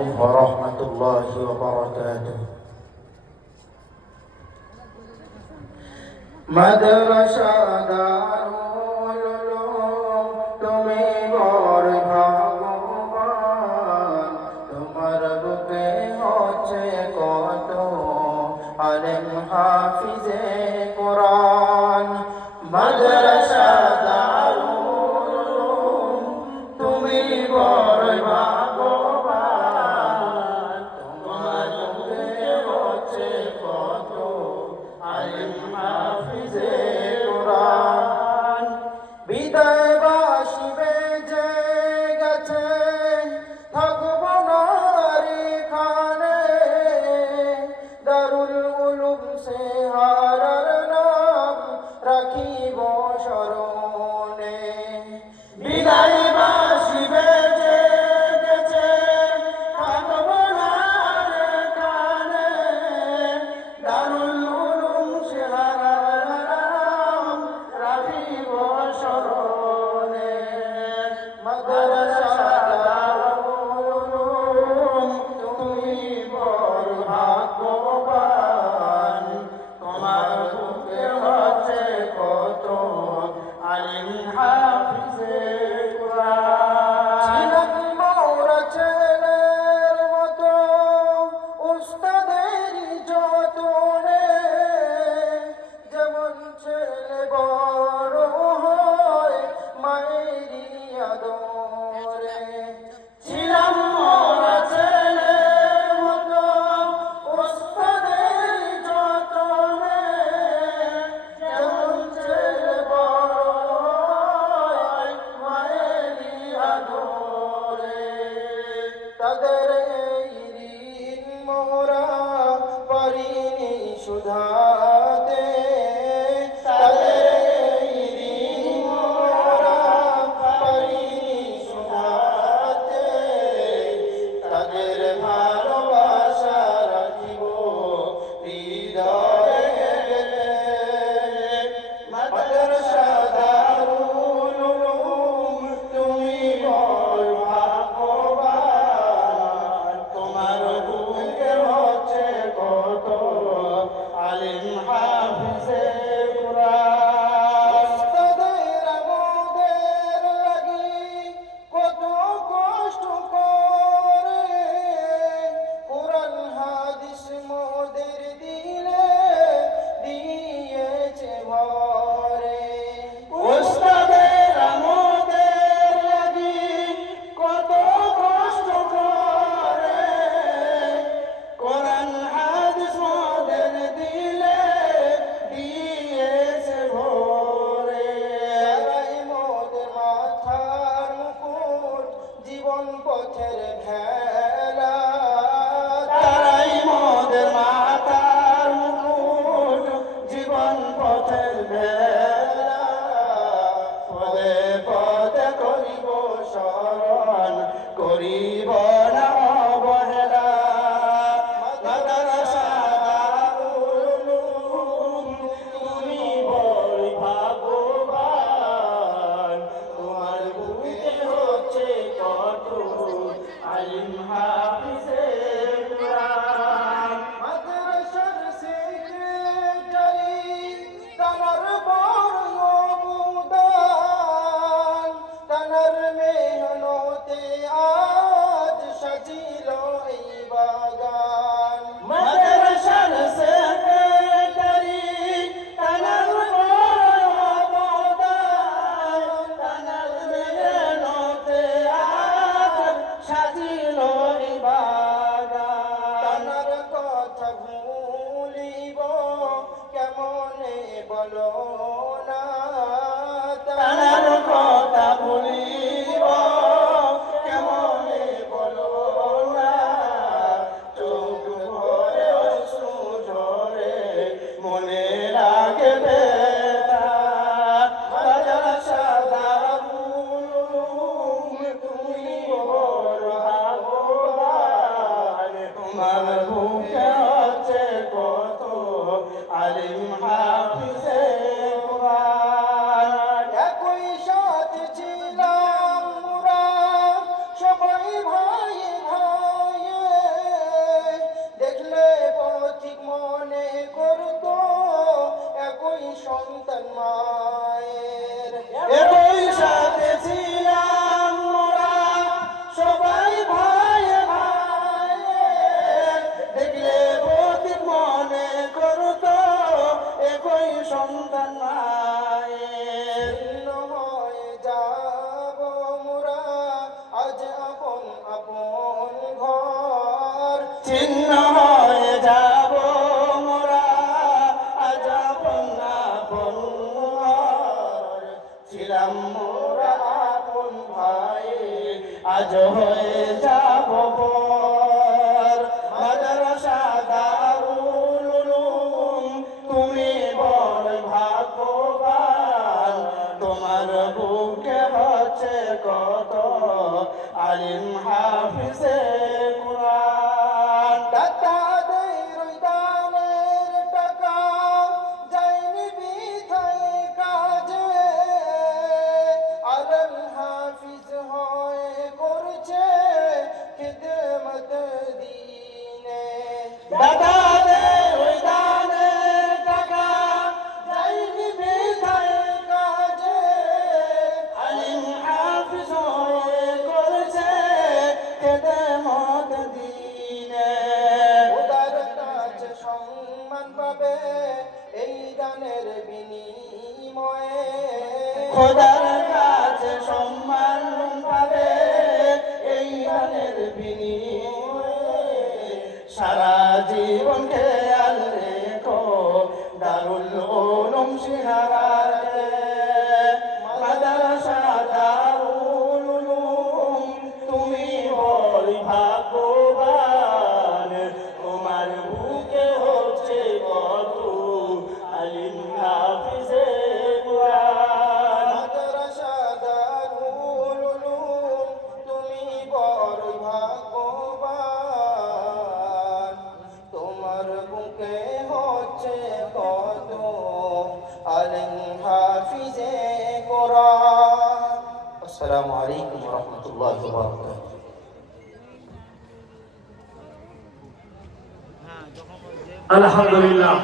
ورحمة الله وبركاته মাদ্রাসা দারুল উলুম তুমি বড় ভাগ্যবান তোমার বুকে হচ্ছে কত আলেম হাফিজে কোরআন মাদ্রাসা দারুল উলুম তুমি বড় ভাগ্যবান তোমার বুকে হচ্ছে কত আলেম হাফিজে কোরআন বিদায় বাসিবে যে গেছে থাকব না রেখানে দারুল উলুম সে হারার নাম রাখিব স্মরণে বিদায় বাসিবে যে গেছে থাকব না রেখানে দারুল উলুম সে হারার নাম রাখিব স্মরণে মাদ্রাসা দারুল উলুম তুমি বড় ভাগ্যবান তোমার বুকে হচ্ছে কত আলিম হাফিজে কোরআন ছিলাম মোরা ছেলের মতো উস্তাদের যতনে যেমন ছেলে বড় হয় মায়েরই আদরে ছিলাম মোরা ছেলের মতো উস্তাদের যতনে যেমন ছেলে বড় হয় মায়েরই আদরে তাদের এই ঋণ মোরা পারিনি শুধাতে তাদের এই ঋণ মোরা পারিনি শুধাতে তাদের ভালোবাসা রাখিব হৃদয়ে মাদ্রাসা দারুল উলুম তুমি বড় ভাগ্যবান তোমার বুকে হচ্ছে কত আলিম হাফিজে কোরআন উস্তাদের আমাদের লাগি কত কষ্ট করে কোরআন হাদিস মোদের দিলে দিয়েছে ভরে উস্তাদের আমাদের লাগি কত কষ্ট করে কোরআন হাদিস মোদের দিলে দিয়েছে ভরে তারাই মোদের মাথার মুকুট জীবন পথের ভেলা তারাই মোদের মাথার মুকুট জীবন পথের ভেলা পদে পদে করিব স্মরণ করিব না অবহেলা মাদ্রাসা দারুল উলুম তুমি বড় ভাগ্যবান তোমার বুকে হচ্ছে কত আলিম হাফিজে কোরআন মাদ্রাসার সেক্রেটারি তার বড় অবদান তার মেহনতে আজ সাজিল এই বাগান মাদ্রাসার সেক্রেটারি তার বড় অবদান তার মেহনতে আজ সাজিল এই বাগান তার কথা ভুলিব কেমনে বলো না তার কথা ভুলিব কেমনে বলো না চোখ ভরে অশ্রু ঝরে মনে লাগে ব্যথা মাদ্রাসা দারুল উলুম তুমি বড় ভাগ্যবান তোমার বুকে হচ্ছে কত আলিম হাফিজে কোরআন একই সাথে ছিলাম মোরা সবাই ভাই ভাই চিহ্ন হয়ে যাব মোরা আজব না বন্ধুর ছিলাম মোরা আপন ভাই আজ হয়ে যাব পর মাদ্রাসা দারুল উলুম তুমি বড় ভাগ্যবান তোমার বুকে হচ্ছে কত আলিম হাফিজে কুরআন দাতাদের দানের টাকা যায়নি বিথায় কাজে আলিম হাফিজ হয়ে করছে খিদমত দ্বীনে দাতাদের দানের টাকা যায়নি বিথায় কাজে আলিম হাফিজ হয়ে করছে খিদমত দ্বীনে খোদার কাছে সম্মান পাবে এই দানের বিনিময়ে খোদার কাছে সম্মান পাবে এই দানের বিনিময়ে সারা জীবন খেয়াল রেখো দারুল উলুম সিহারাতে মাদ্রাসা দারুল উলুম তুমি বড় ভাগ্যবান তোমার বুকে হচ্ছে কত আলিম হাফিজে কুরআন মাদ্রাসা দারুল উলুম তুমি বড় ভাগ্যবান তোমার বুকে হচ্ছে কত আলিম হাফিজে কুরআন আসসালামু আলাইকুম ওয়া রাহমাতুল্লাহি ওয়া বারাকাতুহু আলহামদুলিল্লাহ।